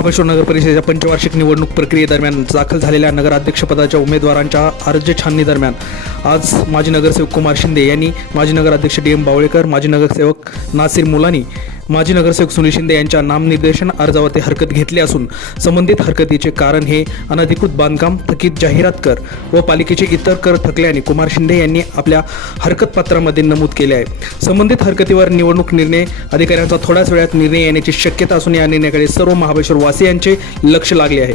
महाबळेश्वर नगर परिषदेच्या पंचवार्षिक निवडणूक प्रक्रियेदरम्यान दाखल झालेल्या नगराध्यक्षपदाच्या उमेदवारांच्या अर्ज छाननी दरम्यान आज माजी नगरसेवक कुमार शिंदे यांनी माजी नगराध्यक्ष DM बावळेकर, माजी नगरसेवक नासिर मुलानी, माजी नगरसेवक सुनील शिंदे यांच्या नामनिर्देशन अर्जावरती हरकत घेतली असून संबंधित हरकतीचे कारण हे अनधिकृत बांधकाम, थकीत जाहिरात कर व पालिकेचे इतर कर थकल्याने कुमार शिंदे यांनी आपल्या हरकत पत्रामध्ये नमूद केले आहे। संबंधित हरकतीवर निवडणूक निर्णय अधिकाऱ्यांचा थोड्याच वेळात निर्णय येण्याची शक्यता असून या निर्णयाकडे सर्व महाबळेश्वर वासियांचे लक्ष लागले आहे।